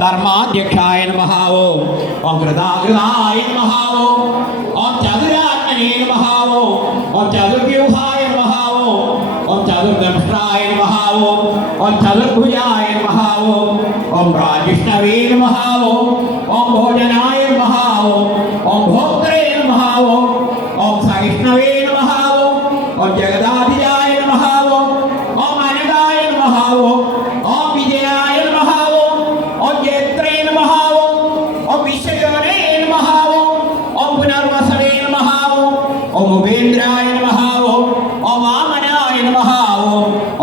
धर्माध्यक्षाय नमः ओम कृताकृताय नमः ओम चतुरात्मने नमः ओम चतुर्व्यूहाय नमः ओम चतुर्दंष्ट्राय नमः ओम चतुर्भुजाय नमः ओम राजिष्णवे नमः ओम भोजनाय नमः ओम भोक्त्रे नमः ओम सहिष्णवे नमः ओम जगदाधिजाय नमः ओम अनगाय नमः ओम विजयाय नमः ओम जयत्रे नमः ओम विश्वयोने नमः ओम पुनर्वसवे नमः ओम उपेन्द्राय नमः ओम वामनाय नमः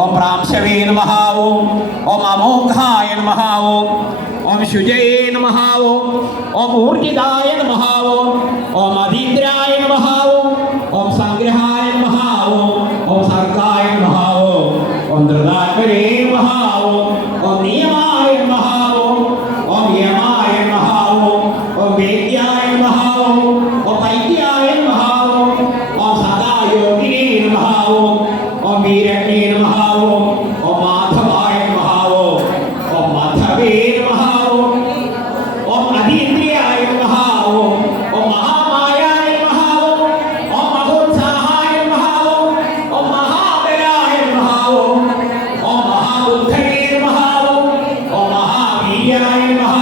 ओम प्रांशवे नमः ओम अमोघाय नमः ओम शुजये नमः ओम ऊर्जिताय नमः ओम अधीन्द्राय नमः ओम संग्रहाय नमः ओम सर्गाय नमः ओम धृतात्मने नमः ओम नियमाय नमः ओम यमाय नमः ओम वेद्याय नमः ओम वैद्याय नमः ओम सदा योगिने नमः ओम वीरज्ञे नमः ओम माधवाय नमः ओम माधवे नमः ओम अधीन्द्रियाय नमः ओम महामायाय नमः ओम महोत्साहाय नमः ओम महाबलाय नमः ओम महाबुद्धये नमः ओम महावीर्याय नमः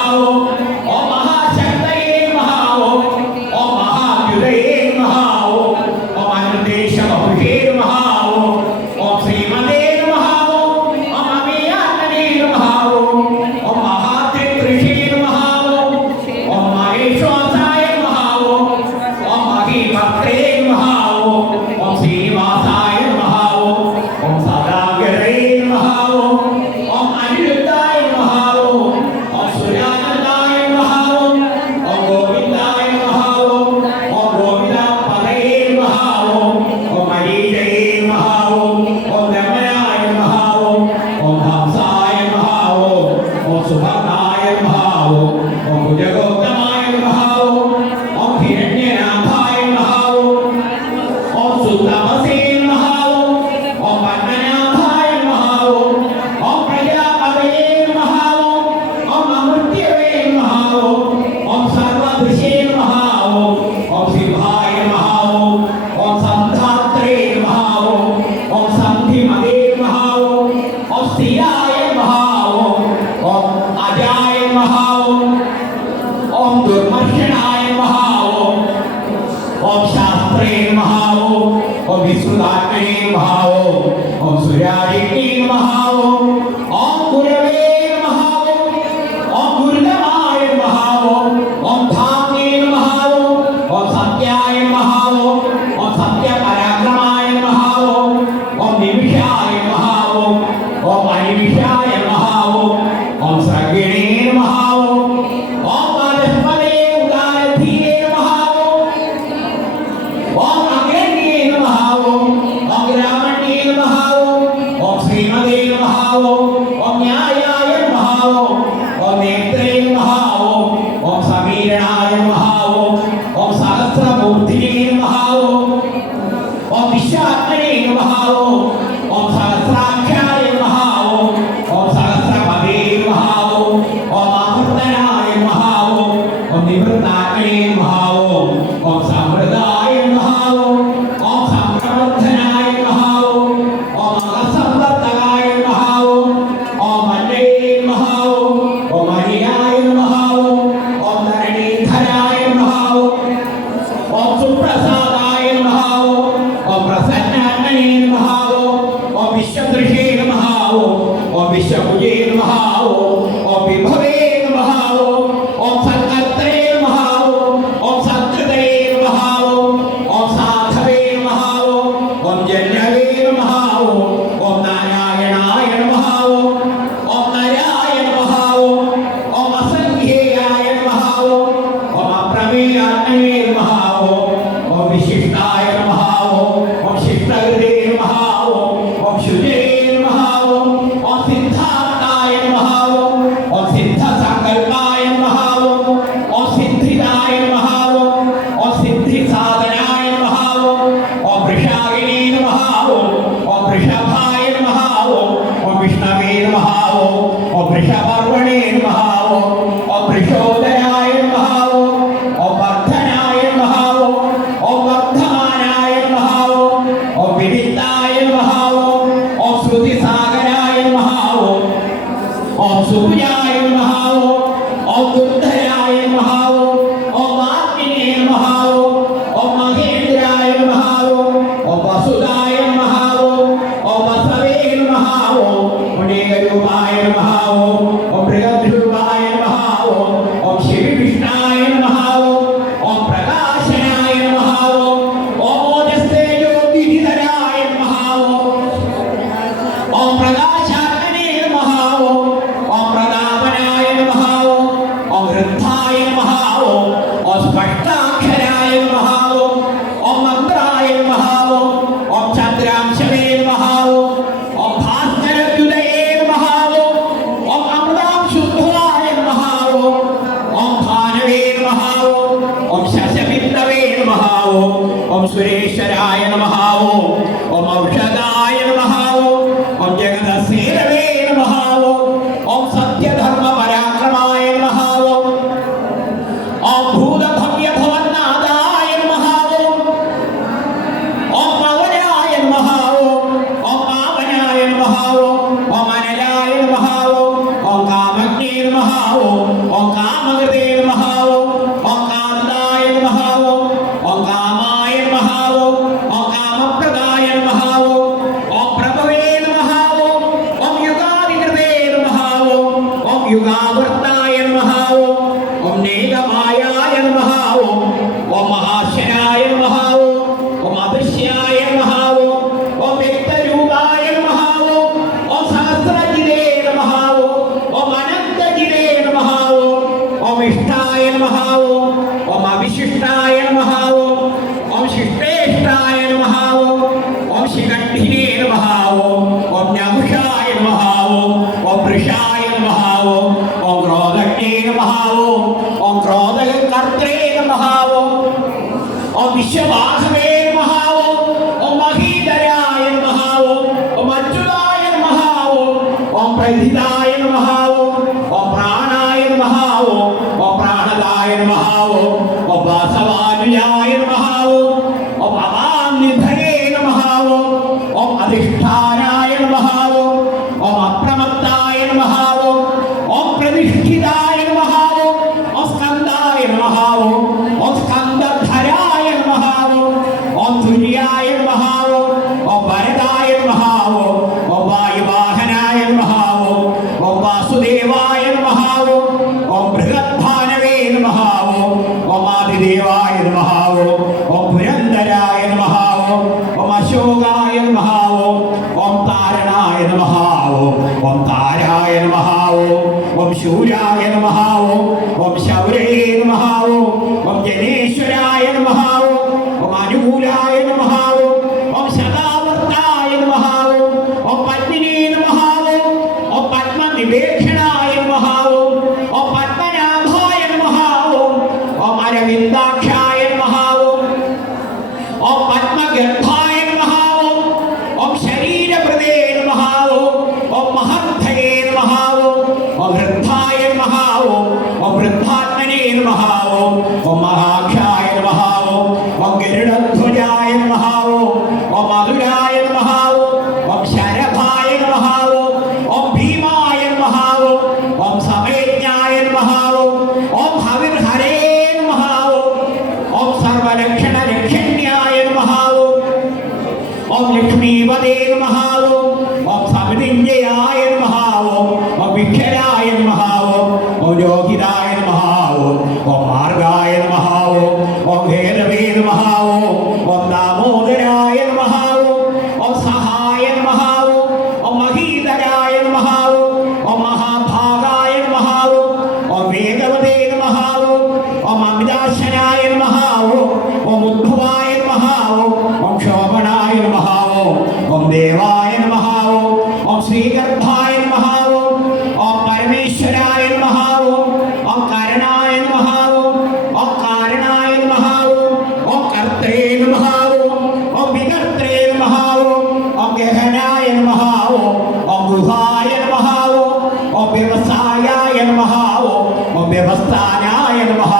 ओम महाशक्तये नमः ओम महायुधये नमः ओम अनन्तेशबहुषे नमः ओम श्रीमते नमः ओम अमेयात्मने नमः ओम महात्रितृषे नमः ओम महेश्वासाय नमः ओम महीभक्ते नमः ओम श्रीनिवासाय नमः ओम सदागरे नमः ओम अनिरुद्धाय नमः ओम सूर्यानन्दाय नमः ओम गोविन्दाय नमः ओम गोविन्दपदये नमः ओम मरीचये नमः ओम रमणाय नमः ओम हंसाय नमः ओम सुभद्राय नमः ओम भुजगोत्तमाय नमः ओम हिरण्यनाभाय नमः ओम सुतमसे नमः ओम पद्मनाभाय नमः ओम प्रजापतये नमः ओम अमृत्यवे नमः ओम सर्वदृशे नमः ओम शिवाय नमः ओम संधात्रे नमः ओम संधिमते नमः ओम स्थिराय नमः ओम अजाय नमः ओम दुर्मर्शनाय नमः ओम शास्त्रे नमः ओम विश्रुतात्मने नमः ओम सूर्यादित्ये नमः ओम गुरवे नमः ओम गुरुगमाय नमः ओम धाम्ने नमः ओम सत्याय नमः ओम सत्यपराक्रमाय नमः ओम निमिषाय नमः ओम अनिमिषाय नमः ओम सर्गिणे नमः ओम वाचस्पते उदारधीरे नमः ओम अग्रण्ये नमः ओम ग्रामण्ये नमः ओम श्रीमते श्रीकृष्णाय नमः ओम प्रकाशनाय नमः ओम ओजस्तेजोतिधराय नमः ओम प्रकाशात्मने नमः ओम प्रतापनाय नमः ओम वृद्धाय नमः ओम स्पष्टाक्षराय नमः ओम मंत्राय नमः ओम चंद्रांशवे नमः ओम भास्करद्युतये नमः ओम अमृतांशुध्वाय नमः ओम भानवे नमः ओम शशविन्दवे नमः ओम सुरेश्वराय नमः ओम औषधाय नमः ओम जगदसेनवे नमः ओम सत्यधर्म पराक्रमाय नमः ओम भूतभव्य भवन्नादाय नमः ओम पवनाय नमः ओम पावनाय नमः ओम अनलाय नमः ओम कामज्ञे नमः ओम कामकृते नमः ओम कान्ताय नमः ओम कामाय नमः ओम कामप्रदाय नमः ओम प्रभवे नमः ओम युगादिकृते नमः ओम युगावर्ताय नमः ओम नेगमायाय नमः ओम महाशनाय नमः ओम अदृश्याय नमः ओम व्यक्तरूपाय नमः ओम सहस्रजिते नमः ओम अनन्तजिते नमः ओम इष्टाय नमः ओम अविशिष्टाय नमः ओम शिष्टेष्टाय नमः ओम शिखण्डिने नमः ओम नमुषाय नमः ओम वृषाय नमः ओम क्रोधज्ञे नमः ओम क्रोधकर्त्रे नमः ओम विश्ववासवे नमः ओम महीधराय नमः ओम अच्युताय नमः ओम प्रथिताय नमः ओम प्राणाय नमः ओम प्राणदाय नमः ओम वासवानुजाय नमः ओम अवानिधये नमः ओम अधिष्ठानाय नमः ओम अप्रमत्ताय नमः ओम प्रतिष्ठिताय नमः ओम स्कन्दाय नमः ओम स्कन्दधराय नमः ओम तुर्याय नमः ओम वरदाय नमः ओम वायुवाहनाय नमः ओम वासुदेवाय नमः ओम बृहद्भानवे नमः ओम आदिदेवाय नमः ओम पुरन्दराय नमः ओम अशोकाय नमः ओम तारणाय नमः ओम ताराय नमः ओम शूराय नमः ओम शौर्ये नमः ओम जनेश्वराय नमः ओम अनुकूलाय नमः ओम सदावर्ताय नमः ओम पद्मिने नमः ओम पद्मनिवेक्षणाय नमः ओम पद्मनाभाय नमः ओम अरविन्दाक्षाय नमः ओम पद्मगर्भाय नमः ओम शरीरप्रदे नमः ओम महद्धये नमः ओम वृद्धाय नमः ओम वृद्धात्मने नमः ओम महाक्षाय नमः ओम गरुडध्वजाय नमः ओम मधुराय नमः ओम शरभाय नमः ओम भीमाय नमः ओम समेज्ञाय नमः ओम हविर्हरे नमः ओम सर्वलक्षणलक्षण्याय नमः ओम लक्ष्मीपदे नमः ओम समृञ्जयाय नमः ओम विक्षराय नमः ओम योगिदाय नमः ओम मार्गाय नमः ओम हेरवे नमः ओम दामोदराय नमः ओम सहाय नमः ओम महीधराय नमः ओम महाभागाय नमः ओम वेगवते नमः ओम अमिताशनाय नमः ओम उद्भवाय नमः ओम शोभनाय नमः ओम देवाय नमः ओम श्रीगर्भाय नमः ओम परमेश्वराय नमः ओम करणाय नमः ओम कारणाय नमः ओम कर्त्रे नमः ओम विकर्त्रे नमः ओम गहनाय नमः ओम गुहाय नमः ओम व्यवसायाय नमः ओम व्यवस्थानाय नमः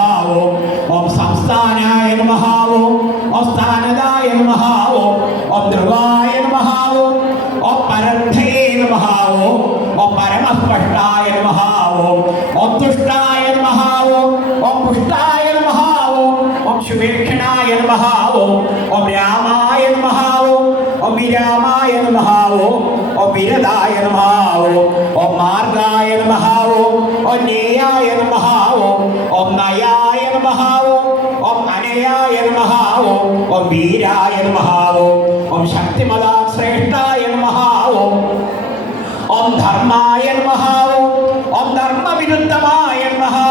ओम संस्थानाय नमः ओम स्थानदाय नमः ओम ध्रुवाय नमः ओम परर्थये नमः ओम परमस्पष्टाय नमः ओम तुष्टाय नमः ओम पुष्टाय नमः ओम शुभेक्षणाय नमः ओम रामाय नमः ओम विरामाय नमः ओम विरदाय नमः ओम मार्गाय नमः ओम नेयाय नमः ओम ആഞ്ജനേയായ നമഃ ഓം വീരായ നമഃ ഓം ശക്തിമതാ ശ്രേഷ്ഠായ നമഃ ഓം ധർമായ നമഃ ഓം ധർമ്മവിരുദ്ധമായ നമഃ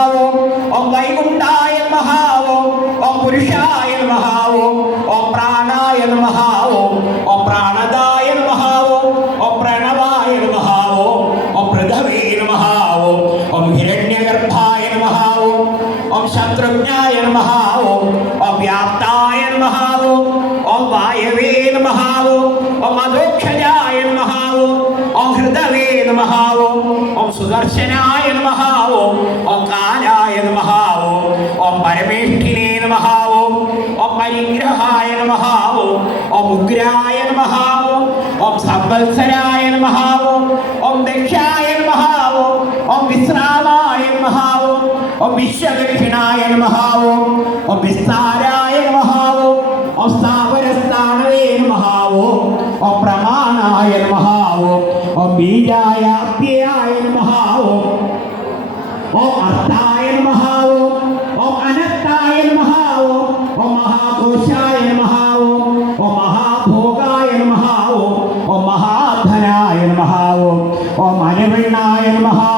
ഓം വൈകുണ്ഠായ നമഃ ഓം പുരുഷായ നമഃ ഓം പ്രാണായ നമഃ ഓം പ്രാണദായ നമഃ ഓം പ്രണവായ നമഃ ഓം പൃഥവേ നമഃ ഓം ഹിരണ്യഗർഭായ നമഃ ഓം ശത്രുഘ്നായ നമഃ ഓം വ്യാപ്തായ നമഃ ഓം വായവേ നമഃ ഓം അധോക്ഷജായ നമഃ ഓം ഹൃദവേ നമഃ ഓം സുദർശനായ നമഃ ഓം കാലായ നമഃ ഓം പരമേഷ്ഠിനേ നമഃ ഓം പരിഗ്രഹായ നമഃ ഓം ഉഗ്രായ നമഃ ഓം സംവത്സരായ നമഃ ഓം ദക്ഷായ നമഃ ഓം വിശ്രാമായ നമഃ ഓം വിശ്വദക്ഷിണായ നമഃ ഓം വിസ്താരായ നമഃ ഓം സ്ഥാവരസ്ഥാനവേ നമഃ ഓം പ്രമാണായ നമഃ ഓം ബീജായ അപ്യയായ നമഃ ഓം അർത്ഥായ നമഃ ഓം അനത്തായ നമഃ ഓം മഹാകോശായ നമഃ ഓം മഹാഭോഗായ നമഃ ഓം മഹാധനായ നമഃ ഓം അനുവണ്ണായ നമഃ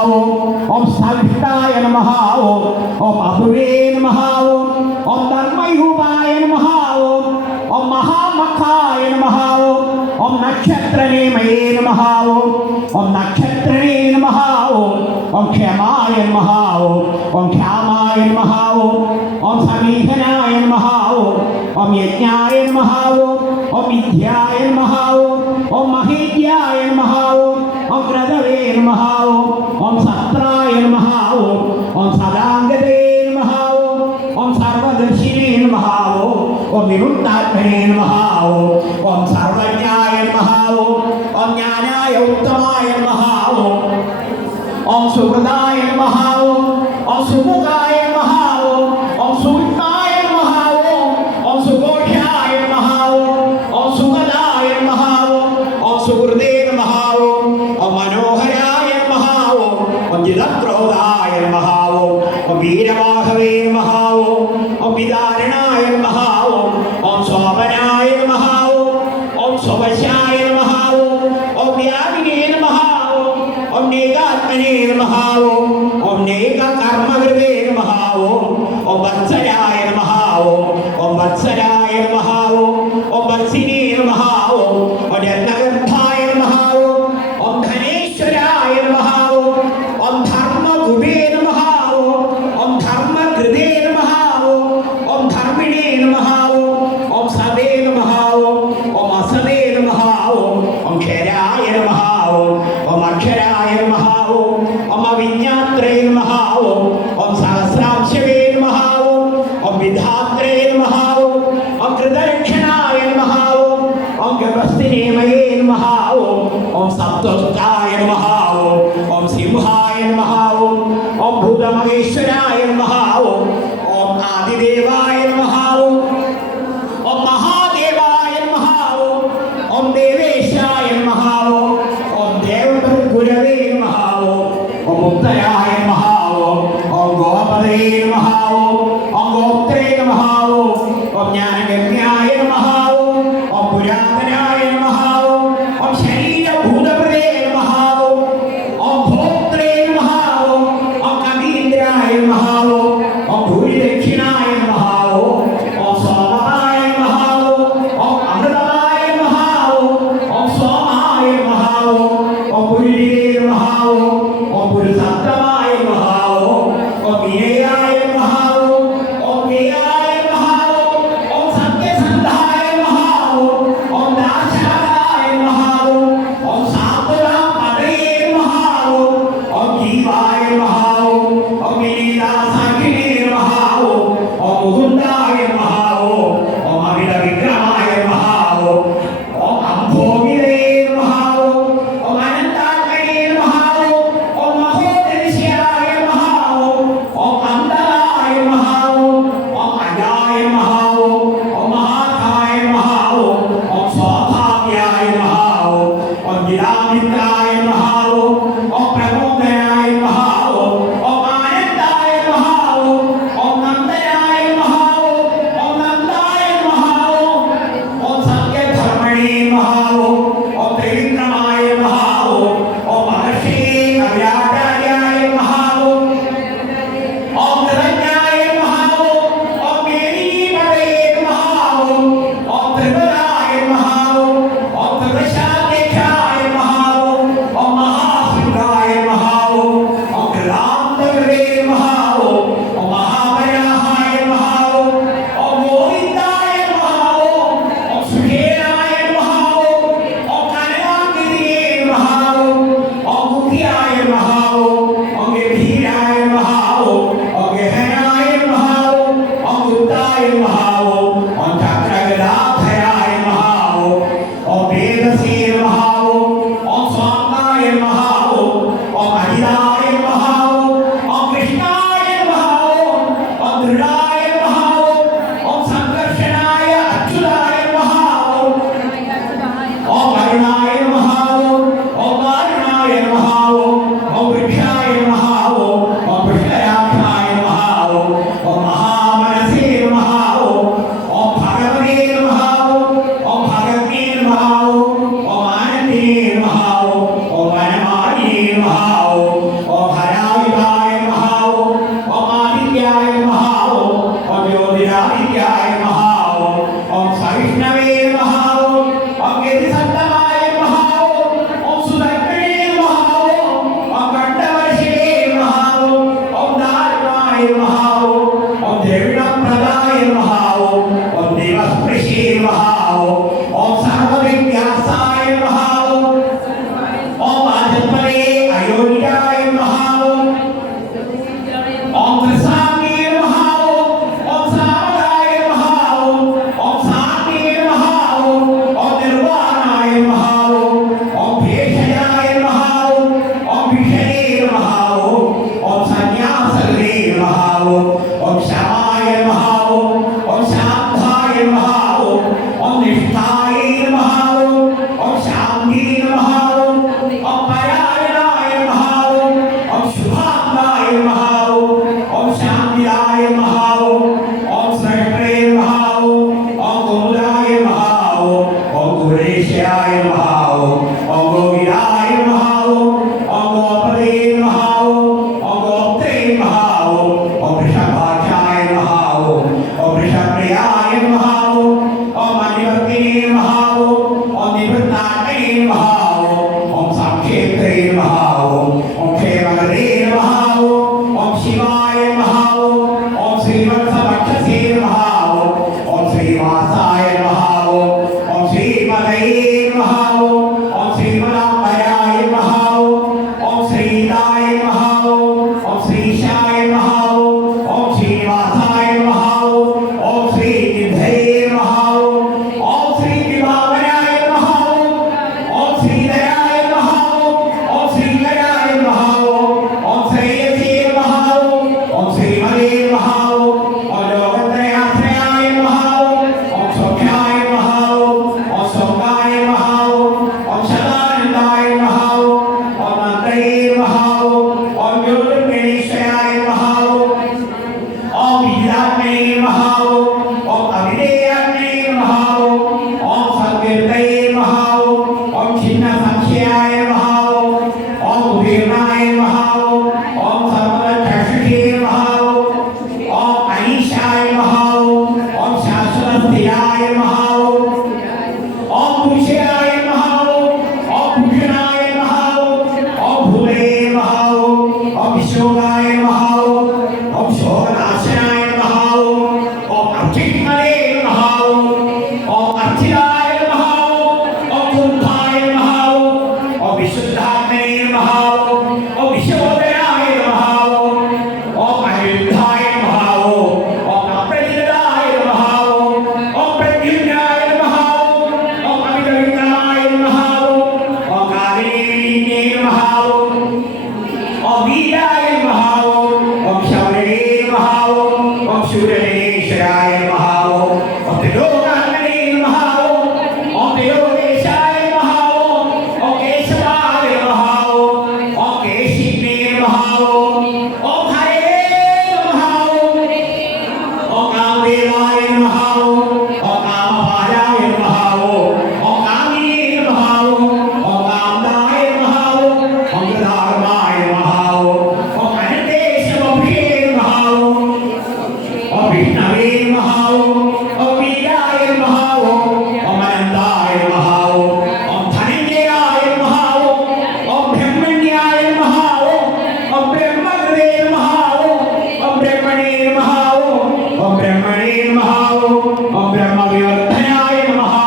ഓം സവിഷ്ടായ നമഃ ഓം അഭുവേ നമഃ ഓം ധർമ്മയൂപായ നമഃ ഓം മഹാമഖായ നമഃ ഓം നക്ഷത്രനേമയേ നമഃ ഓം നക്ഷത്രനേ നമഃ ഓം ക്ഷമായ നമഃ ഓം ക്ഷാമായ നമഃ ഓം സമീഹനായ നമഃ ഓം യജ്ഞായ നമഃ ഓം വിദ്യായ നമഃ ഓം മഹേദ്യായ നമഃ ഓം ക്രതവേ നമഃ ഓം സത്രായ നമഃ ഓം സദാംഗതേ നമഃ ഓം സർവദർശിനേ നമഃ ഓം വിമുക്താത്മനേ നമഃ ഓം സർവജ്ഞായ നമഃ ഓം ജ്ഞാനായ ഉത്തമായ നമഃ ഓം സുഹൃദായ നമഃ ഓം സുമുഖായ നമഃ ഓം സുവിത്തായ നമഃ ഓം സുഘോഷായ നമഃ ഓം സുഖദായ നമഃ ഓം സുഹൃദേ നമഃ ഓം മനോഹരായ നമഃ ഓം ജിതക്രോധായ നമഃ ഓം വീരവാഹവേ നമഃ ഓം വിദാരണായ നമഃ ഓം സോമനായ നമഃ ഓം സ്വവശായ നമഃ ഓം വ്യാപിനേ നമഃ ഓം നേകാത്മനേ നമഃ ഓം നേകകർമ്മകൃതേ നമഃ ഓം വത്സരായ നമഃ ഓം വത്സരായ നമഃ ഓം വത്സിനേ നമഃ ഓം രത്നഗർഭായ നമഃ ഓം ധനേശ്വരായ നമഃ ഓം ധർമ്മഗുഭേ നമഃ ഓം ധർമ്മകൃതേ നമഃ ഓം ധർമ്മിണേ നമഃ ഓം സദേ നമഃ ഓം അസദേ നമഃ ഓം ക്ഷരായ നമഃ ഓം അക്ഷരായ നമഃ ഓം അവിജ്ഞാത്രേ നമഃ ഓം സഹസ്രാംശവേ നമഃ ഓം വിധാത്രേ നമഃ ഓം കൃതരക്ഷണായ നമഃ ഓം ഗവസ്ഥിനേമയേ നമഃ ഓം സപ്തസ്ഥായ നമഃ ഓം സിംഹായ നമഃ ഓം ഭൂതമഹേശ്വരായ നമഃ ഓം ആദിദേവായ നമഃ ഓം മഹാദേവായ നമഃ ഓം ദേവേശായ നമഃ ഓം ദേവഗുരവേ നമഃ ഓം ഉത്തരായ നമഃ ഓം ഗോപദേ നമഃ ഓം ഗോത്രേ നമഃ ഓം ജ്ഞാനഗമ്യായ നമഃ ഓം പുരാതനായ നമഃ ഓം ശരീരഭൂതപ്രദേ നമഃ ദൃഢായ നമഃ ഓം സംഘർഷണായ അച്യുതായ നമഃ ഓം അരുണായ നമഃ ഓം വാരുണായ നമഃ ഓം വൃക്ഷായ നമഃ ഓം പുഷ്കരാക്ഷായ നമഃ ഓം മഹാമനസേ നമഃ ഓം ഭഗവതേ നമഃ ഓം ഭഗവതേ നമഃ ഓം ആനന്ദേ നമഃ ഓം വനമാലിനേ നമഃ ഓം ഹരായുധായ നമഃ ഓം ആദിത്യായ നമഃ ഓം ജ്യോതിരാദിത്യായ നമഃ ഓം സവിഷ്ണവേ നമഃ ഓം ഗതിസത്തമായ നമഃ ഓം സുദർശനേ നമഃ ഓം കണ്ഠവർഷിണേ നമഃ ഓം ദാരുണായ നമഃ ഓം ദ്രവിണപ്രദായ നമഃ ഓം ദിവസ്പൃശേ നമഃ ഓം സർവവിദ്യാസായ നമഃ ഓം വാചസ്പതേ അയോനിജായ നമഃ ഓം ത്രിസാംഗേ നമഃ ഓം സാമകായ നമഃ ഓം സാംഗേ നമഃ ഓം നിർവാണായ നമഃ ഓം ഭേഷജായ നമഃ ഓം ഭിഷണേ നമഃ ഓം സന്യാസകേ നമഃ ഓം ശമായ നമഃ ഓം ശാന്തായ നമഃ ഓം നിഷ്ഠായ നമഃ ഓം ശാന്തി നമഃ ഓം പരായണായ നമഃ ഓം ശുഭാംഗായ നമഃ ഓം ശാന്തിരായ നമഃ ഓം ശ്രേഷ്ഠേ നമഃ ഓം ഗോമുദായ നമഃ ഓം ഗുരുശായ നമഃ ഓം ഗോവിന്ദായ നമഃ ഓം ഗോപദേ നമഃ ഓം ഗോപ്തേ നമഃ ഓം വൃഷഭാക്ഷായ നമഃ ഓം വൃഷപ്രിയായ നമഃ ഓം മണിവർത്തിനേ നമഃ ഓം നിവൃത്താഗ്നേ നമഃ ഓം സംക്ഷേത്രേ നമഃ ഓം ക്ഷേമകരേ നമഃ ഓം ശിവായ നമഃ ഓം ശ്രീവത്സവക്ഷസേ നമഃ ഓം ശ്രീവാസായ നമഃ ഓം ശ്രീമതയേ നമഃ ഓം ശ്രീമദാംബരായ നമഃ ഓം ശ്രീതായ നമഃ ഓം ശ്രീശായ നമഃ ഓം ശ്രീനിവാസായ നമഃ ഓം ശ്രീനിധയേ നമഃ ഓം ശ്രീവിഭാവനായ നമഃ ഓം ശ്രീധരായ നമഃ ഓം ശ്രീകരായ നമഃ ഓം ശ്രേയസേ നമഃ ഓം ശ്രീമതേ നമഃ ഓം ലോകത്രയാശ്രയായ നമഃ ഓം സൗഖ്യായ നമഃ ഓം സൗഖായ നമഃ ഓം സദാനന്ദായ നമഃ ഓം നന്ദയേ നമഃ ഓം ജ്യോതിർഗണേശ്വരായ നമഃ ഓം വിദ്യാത്മനേ നമഃ ഓം അവിധേയാത്മനേ നമഃ ഓം സദ്ഗീർത്തയേ നമഃ ഓം ഛിന്നസംശയായ നമഃ ഓം ഉദീർണായ നമഃ ഓം സർവദക്ഷസേ നമഃ ഓം അനീശായ നമഃ ഓം ശാശ്വതസ്ഥിരായ നമഃ ഓം പുരുഷയായ നമഃ ഓം ഭൂഷണായ നമഃ ഓം ഭൂതേ നമഃ ഓം വിശോകായ നമഃ ഓം ശോകനാശനായ നമഃ ഓം അർച്ചിഷ്മലേ നമഃ ഓം അർച്ചിതായ നമഃ ഓം കുന്ധായ നമഃ ഓം വിശുദ്ധാത്മനേ നമഃ ഓം വിശോധനായ നമഃ ഓം അനിരുദ്ധായ നമഃ ഓം അപ്രതിരതായ നമഃ ഓം പ്രദ്യുമ്നായ നമഃ ഓം അമിതവിക്രമായ നമഃ ഓം കാലിനേ നമഃ ഓം വീരായ നമഃ ഓം ശൗരേ നമഃ ഓം ശൂരനേശ്വരായ നമഃ ഓം ത്രിലോകാത്മനേ നമഃ ഓം ത്രിലോകേശായ നമഃ ഓം കേശവായ നമഃ ഓം കേശിനേ നമഃ ഓം ഹരേ നമഃ ഓം കാമദേവായ നമഃ ഓം കാമപാലായ നമഃ ഓം കാമിനേ നമഃ ഓം കാമദായ നമഃ ഓം ഗൃഹാർമായ നമഃ ഓം അനന്തേശമഭ്യേ നമഃ ഓം വിഷ്ണവേ നമഃ ഓം വീരായ നമഃ ഓം അനന്തായ നമഃ ഓം ധനഞ്ജയായ നമഃ ഓം ബ്രഹ്മണ്യായ നമഃ ഓം ബ്രഹ്മകൃതേ നമഃ ഓം ബ്രഹ്മണേ നമഃ ഓം ബ്രഹ്മണേ നമഃ ഓം ബ്രഹ്മവിവർദ്ധനായ നമഃ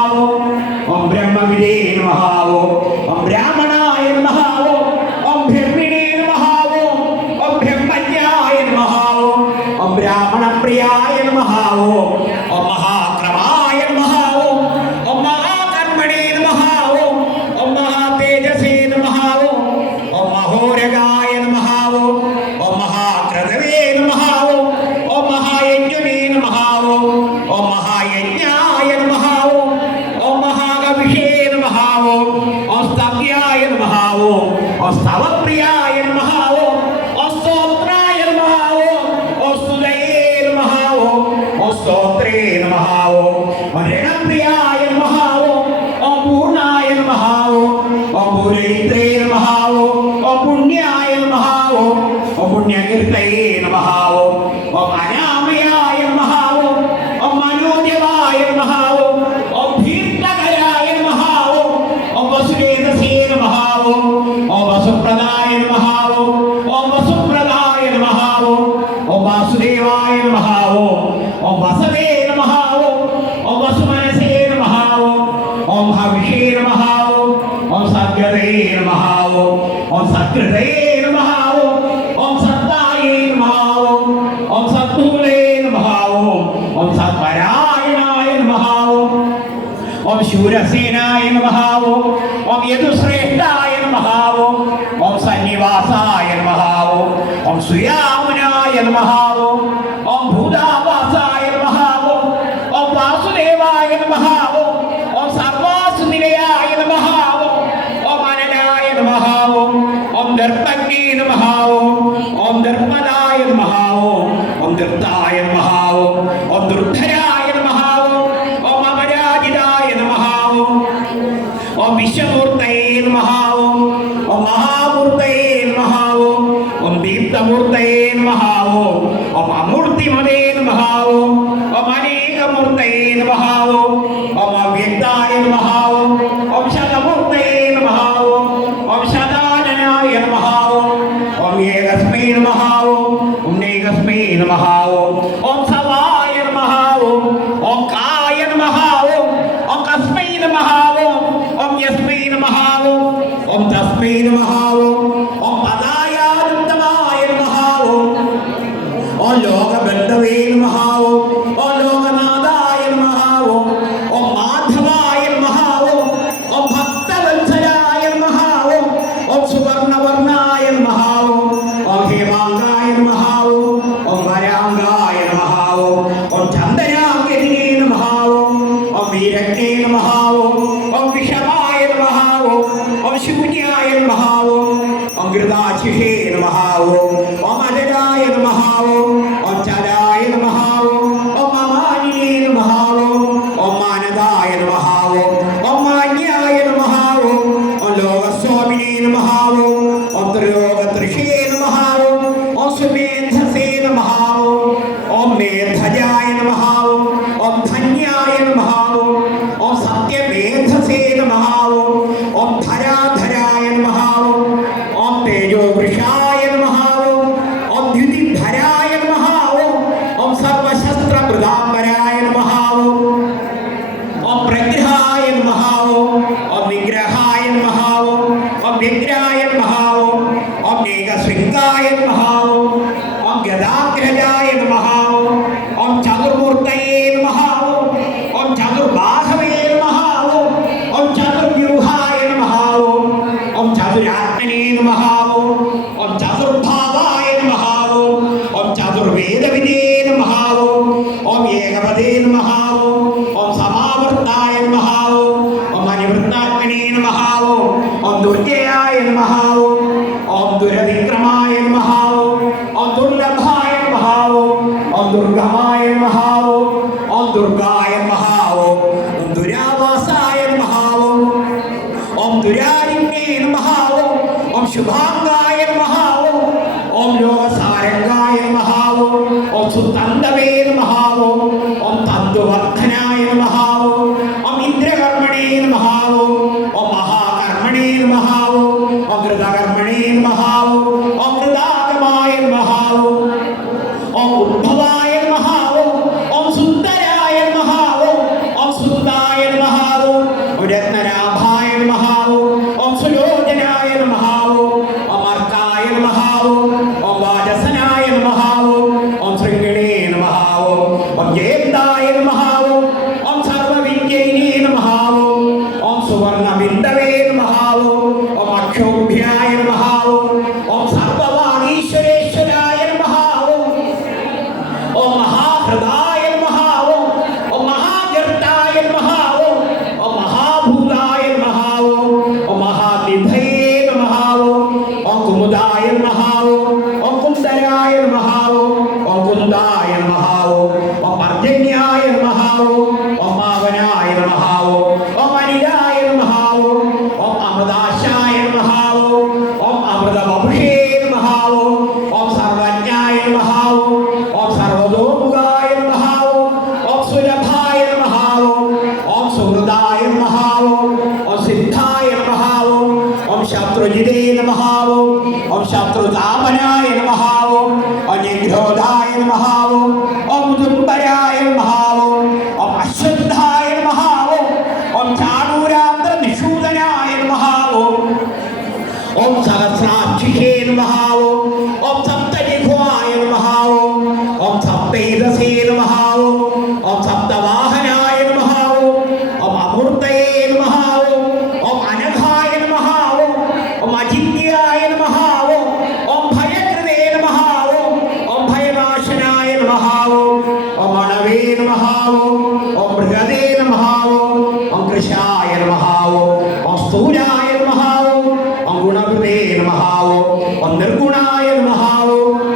ഓം ബ്രഹ്മവിദേ നമഃ ഓം ബ്രാഹ്മണായ നമഃ ഓം ബ്രഹ്മിണേ നമഃ ഓം ബ്രഹ്മജ്ഞായ നമഃ ഓം ബ്രാഹ്മണപ്രിയായ നമഃ ഓം മഹാക്രമായ നമഃ ഓം മഹാകർമ്മണേ നമഃ ഓം മഹാതേജസേ നമഃ ഓം മഹോരഗായ നമഃ ഓം മഹാക്രതവേ നമഃ ഓം മഹായേ ധർമ്മശാസ്ത്രേ നമഃ ഓം രണപ്രിയായ നമഃ ഓം പൂർണ്ണായ നമഃ ഓം പൂരയിത്രേ നമഃ ഓം പുണ്യായ നമഃ ഓം പുണ്യകീർത്തയേ നമഃ ഓം അനാമയായ നമഃ ഓം മനോജ്യവായ നമഃ ഓം ഭീർത്തകരായ നമഃ ഓം വസുദേവസേ നമഃ ഓം വസുപ്രദായ നമഃ ഓം വസുപ്രദായ നമഃ ഓം വാസുദേവായ നമഃ ഓം വസവേ നമഃ ഓം വസുമനസേ നമഃ ഓം ഹവിഷേ നമഃ ഓം സദ്ഗതേ നമഃ ഓം സത്കൃതേ നമഃ ഓം സത്തായേ നമഃ ഓം സത്ഭൂലേ നമഃ ഓം സത്പരായണായ നമഃ ഓം ശൂരസേനായ നമഃ ഓം യദുശ്രേഷ്ഠായ നമഃ ഓം സന്നിവാസായ നമഃ ഓം സുയാമുനായ നമഃ ഓം ഭൂതാവാസായ നമഃ ഓം വാസുദേവായ നമഃ ഓം സർവാസുനിലയായ നമഃ ഓം അനനായ നമഃ ഓം ദർപ്പജ്ഞേ നമഃ ഓം ദർപ്പദായ നമഃ ഓം ദൃപ്തായ നമഃ ഓം ദുർധരായ നമഃ ഓം അപരാജിതായ നമഃ ഓം വിശ്വമൂർത്തയേ നമഃ ഓം മഹാമൂർത്തയേ നമഃ ഓം ദീപ്തമൂർത്തയേ നമഃ ഓം അമൂർത്തിമതേ നമഃ ഓം അനേകമൂർത്തയേ നമഃ ഓം അവ്യക്തായ നമഃ ഓം ശതമൂർത്തയേ നമഃ ഓം ശതാനനായ നമഃ ഓം ഏകസ്മൈ നമഃ ഓം നൈകസ്മൈ നമഃ ഓം സവായ നമഃ ഓം കായ നമഃ ഓം കസ്മൈ നമഃ ഓം യസ്മൈ നമഃ ഓം തസ്മൈ നമഃ ഓം പദായാനന്ദമായ നമഃ ഓം ലോകബന്ധവേ നമഃ ഓം ലോകനാഥായ നമഃ ഓം മാധവായ നമഃ ഓം ഭക്തവത്സലായ നമഃ ഓം സുവർണവർണായ നമഃ ഓം ഹേമാംഗായ നമഃ ഓം വരാംഗായ നമഃ ഓം ചന്ദനാംഗിനേ നമഃ ഓം വീരജ്ഞേ നമഃ ഓം വിഷമായ നമഃ ഓം ശൂന്യായ നമഃ ഓം ഗൃതാശിഷേ നമഃ ഓം അജരായ നമഃ ഓം ചരായ നമഃ ഓം അമാനിനേ നമഃ ഓം മാനദായ നമഃ ഓം മാന്യായ നമഃ ഓം ലോകസ്വാമിനേ നമഃ ഓം ത്രിലോകതൃഷേ നമഃ ഓം സുമേധസേ നമഃ ഓം മേധജായ നമഃ ഓം ധന്യായ നമഃ ഓം സത്യമേധസേ നമഃ ഓം ധരാധരായ നമഃ ഓം തേജോവൃഷായ നമഃ ഓം ദ്യുതിധരായ നമഃ ഓം സർവശസ്ത്രപ്രദാംബരായ നമഃ ഓം പ്രഗ്രഹായ നമഃ ഓം നിഗ്രഹായ നമഃ ഓം വ്യഗ്രായ നമഃ ഓം ഏകശൃംഗായ നമഃ ഓം ഗദാഗ്രജായ നമഃ ഓം ചതുർമൂർത്തയേ നമഃ ഓം ചതുർബാഹവേ നമഃ ഓം ചതുർവ്യൂഹായ നമഃ ഓം ചതുരാത്മനേ നമഃ ഓം ചതുർഭാവായ നമഃ ഓം ചതുർവേദവിദേ നമഃ ഓം ഏകപദേ നമഃ ഓം സമാവർത്തായ നമഃ ഓം അനിവൃത്താത്മനേ നമഃ ഓം ദുർജയായ നമഃ ഓം ദുരവിക്രമായ നമഃ ഓം ദുർലഭായ നമഃ ഓം ദുർഗമായ നമഃ ഓം ദുർഗായ നമഃ ഓം ദുരാവാസായ നമഃ ഓം ദുരാരിണ്യേ നമഃ ഓം ശുഭാംഗായ നമഃ ഓം ലോകസാരംഗായ നമഃ ഓം സുതന്തവേ നമഃ ഓം തന്തുവർദ്ധനായ നമഃ ഓം ഇന്ദ്രകർമ്മണേ നമഃ ഓം മഹാകർമ്മണേ നമഃ ഓം കൃതകർമ്മണേ നമഃ ഓം കൃതാഗമായ നമഃ ഓം ഉദ്ഭവായ നമഃ ഓം സുന്ദരായ നമഃ ഓം സുന്ദായ നമഃ ഓം രത്നനാഭായ നമഃ ഓം സുലോചനായ നമഃ ഓം അർക്കായ നമഃ ഓം വാജസനായ നമഃ ഓം ശൃംഗിണേ നമഃ ഓം ജയന്തായ നമഃ ഓം സർവവിദ്യൈനേ നമഃ ഓം സുവർണബിന്ദവേ നമഃ ഓം അക്ഷോഭ്യായ നമഃ ഓം സർവവാഗീശ്വരേശ്വരായ നമഃ ഓം മഹാഹൃദായ നമഃ ഓം മഹാഗർത്തായ നമഃ ഓം മഹാഭൂതായ നമഃ ഓം മഹാനിധയേ നമഃ ഓം കുമുദായ നമഃ ഓം കുന്ദരായ നമഃ ഓം കുന്ദായ നമഃ ഓം പർജന്യായ നമഃ സപ്തശിരസേ നമഃ ഓം സപ്തവാഹനായ നമഃ ഓം അമൂർത്തയേ നമഃ ഓം അനഘായ നമഃ ഓം അജിത്യായ നമഃ ഓം ഭയകൃതേ നമഃ ഓം ഭയനാശനായ നമഃ ഓം അണവേ നമഃ ഓം ബൃഹദേ നമഃ ഓം കൃശായ നമഃ ഓം സ്ഥൂലായ നമഃ ഓം ഗുണവൃതേ നമഃ ഓം നിർഗുണായ നമഃ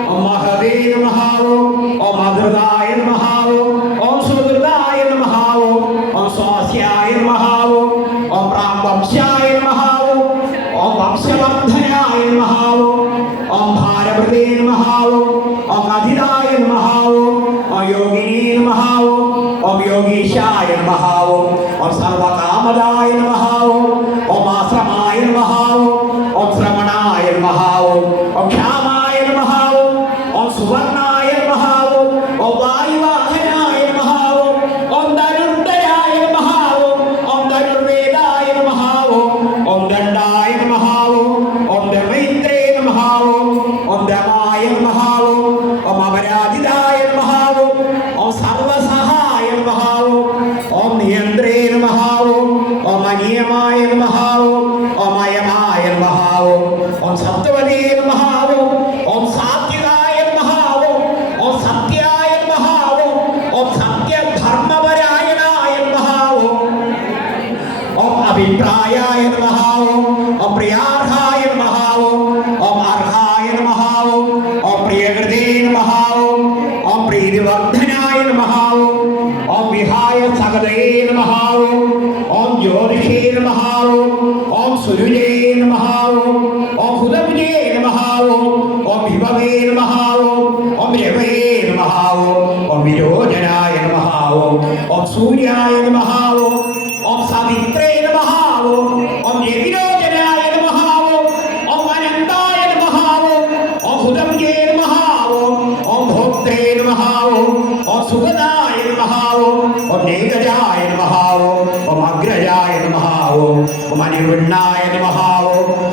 ഓം മഹദേ നമഃ ഓം അധൃതായ നമഃ ഓം സുഹൃതായ നമഃ ഓം സ്വാസ്യായ നമഃ ഓം പ്രാംവംശായ നമഃ ഓം വംശവർദ്ധനായ നമഃ ഓം ഭാരവൃതേ നമഃ ഓം അധിതായ നമഃ ഓം യോഗിനേ നമഃ ഓം യോഗീശായ നമഃ ഓം സർവകാമദായ നമഃ ഓം ആശ്രമായ നമഃ ഓം ശ്രമണായ നമഃ ഓം ക്ഷാമായ നമഃ ഓം സുവർണായ നമഃ ഓം വായുവാഹനായ നമഃ ഓം ധനുർധരായ നമഃ ഓം ധനുർവേദായ നമഃ ഓം ദണ്ഡായ നമഃ ഓം ധർമ്മൈത്രേ നമഃ ഓം ധമായ നമഃ ഓം അപരാജിതായ നമഃ ഓം സർവസഹായ നമഃ ഓം നിയന്ത്രേ നമഃ ഓം അനിയമായ നമഃ ഓം അയമായ നമഃ ഓം സത്വതേ നമഃ ഓം സാത്വികായ നമഃ ഓം സത്യായ നമഃ ഓം സത്യധർമ്മപരായണായ നമഃ ഓം അഭിപ്രായായ നമഃ ഓം പ്രിയാർഹായ നമഃ ഓം അർഹായ നമഃ ഓം പ്രിയകൃതേ നമഃ ഓം പ്രീതിവർദ്ധനായ നമഃ ഓം വിഹായ സകലേ നമഃ ഓം ജ്യോതിഷേ നമഃ ഓം സുരുജേ നമഃ ഓം ഹുതഭുജേ നമഃ ഓം വിഭവേ നമഃ ഓം രവേ നമഃ ഓം വിരോചനായ നമഃ ഓം സൂര്യായ നമഃ ഓം സവിത്രേ നമഃ ഓം രവിരോചനായ നമഃ ഓം അനന്തായ നമഃ ഓം ഹുതഭുജേ നമഃ ഓം ഭോക്ത്രേ നമഃ ഓം സുഗതായ നമഃ ഓം നേകജായ നമഃ ഓം അഗ്രജായ നമഃ ഓം അനിർവണ്ണായ നമഃ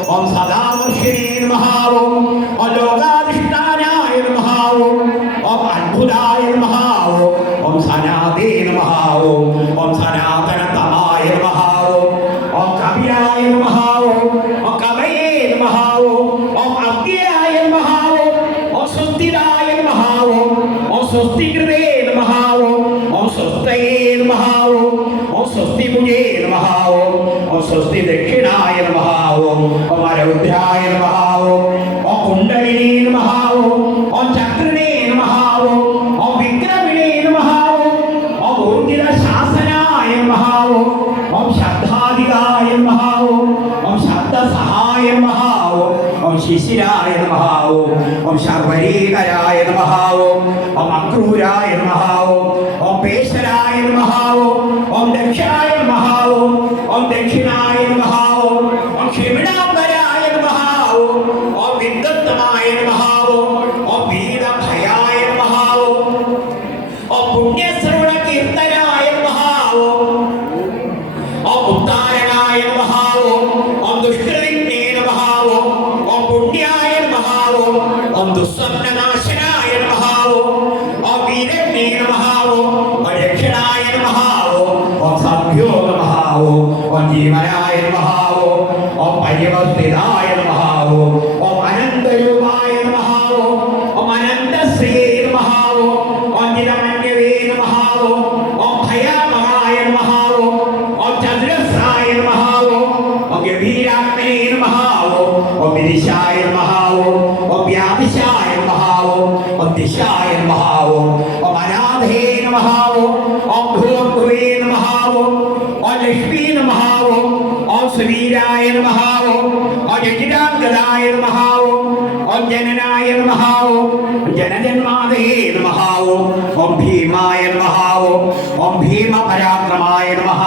ഓം സദാവർഷിണേ നമഃ ഓം ലോകാധിഷ്ഠാനായ നമഃ ഓം അദ്ഭുതായ നമഃ ഓം സനാതേ നമഃ ഓം സനാതനതമായ നമഃ ഓം കവിയായ നമഃ ഓം കവയേ നമഃ ഓം അഗ്യായ നമഃ ഓം സ്വസ്തിരായ നമഃ ഓം സ്വസ്തികൃതേ നമഃ ഓം സ്വസ്തയേ നമഃ ഓം സ്വസ്തിഭുജേ നമഃ ഓം സ്വസ്തി ദക്ഷിണായ നമഃ ഓം അരൗദ്രായ നമഃ ഓം കുണ്ഡലിനേ നമഃ ഓം ചക്രനേ നമഃ ഓം വിക്രമിണേ നമഃ ഓം ഊർജിത ശാസനായ നമഃ ഓം ശബ്ദാധികായ നമഃ ഓം ശബ്ദസഹായ നമഃ ഓം ശിശിരായ നമഃ ഓം ശർവരീകരായ നമഃ ഓം അക്രൂരായ നമഃ ഓം പേശരായ നമഃ ഓം ദക്ഷായ നമഃ ഓം ദക്ഷിണായ നമഃ ഓം ക്ഷമിണാംബരായ നമഃ ഓം വിദ്വത്തമായ നമഃ ഓം വീരഭയായ നമഃ ഓം പുണ്യശ്രവണ കീർത്തനായ നമഃ ഓം ഉത്താരണായ നമഃ ഓം ദുഷ്കൃതിജ്ഞേ നമഃ ഓം പുണ്യായ നമഃ ഓം ദുസ്വപ്നനാശനായ നമഃ ഓം വീരജ്ഞേ നമഃ ഓം ദക്ഷിണായ നമഃ ഓം സഭ്യോ നമഃ ഓം ജീവനായ നമഃ ഓം പരിവർത്തിതായ നമഃ ഓം അനന്തരൂപായ നമഃ ഓം അനന്തശ്രീ നമഃ ഓം ചിദമന്യവേ നമഃ ഓം ഭയാമഹായ നമഃ ഓം ചതുരസ്രായ നമഃ ഓം ഗംഭീരാത്മനേ നമഃ ഓം വിദിശായ നമഃ ഓം വ്യാദിശായ നമഃ ഓം ദിശായ നമഃ ഓം അനാഥേ നമഃ ഓം ഭൂർഭുവേ നമഃ ഓം ലക്ഷ്മീ നമഃ ഓം സുവീരായ നമഃ ഓം ജജിരാംഗദായ നമഃ ഓം ജനനായ നമഃ ഓം ജനജന്മാതേ നമഃ ഓം ഭീമായ നമഃ ഓം ഭീമപരാക്രമായ നമഃ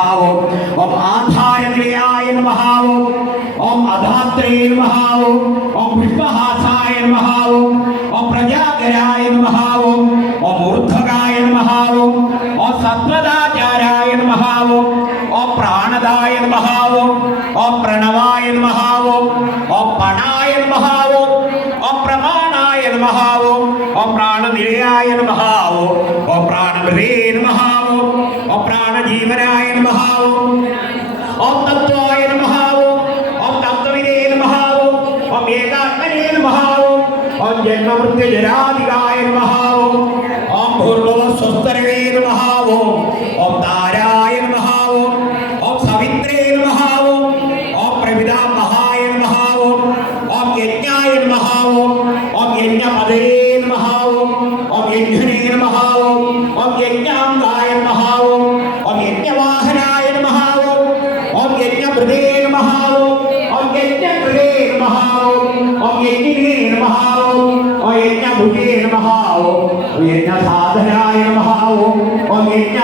ഓം ആധാരനിലയായ നമഃ ഓം അധാത്രേ നമഃ ഓം പുഷ്പഹാസായ നമഃ ഓം പ്രജാകരായ നമഃ ഓം ഊർധ്വകായ നമഃ ഓം സത്വദാചാരായ നമഃ ഓം പ്രാണദായ നമഃ ഓം പ്രണവായ നമഃ ഓം പണായ നമഃ ഓം പ്രമാണായ നമഃ ഓം പ്രാണനിലയായ നമഃ ഓം अमृतजराधिकाय नमः ओम भूर्भुवस्वस्तरवे नमः ओम ताराय नमः ओम सवित्रे नमः ओम प्रविदामहाय नमः ओम यज्ञाय नमः ओम यज्ञपदे नमः ओम यज्ञने नमः ओम यज्ञांगाय नमः ओम यज्ञवाहनाय नमः ओम यज्ञप्रदे नमः ओम यज्ञप्रदे नमः ओम यज्ञिने नमः ओम यज्ञभुजे नमः ओम यज्ञसाधनाय नमः ओम यज्ञ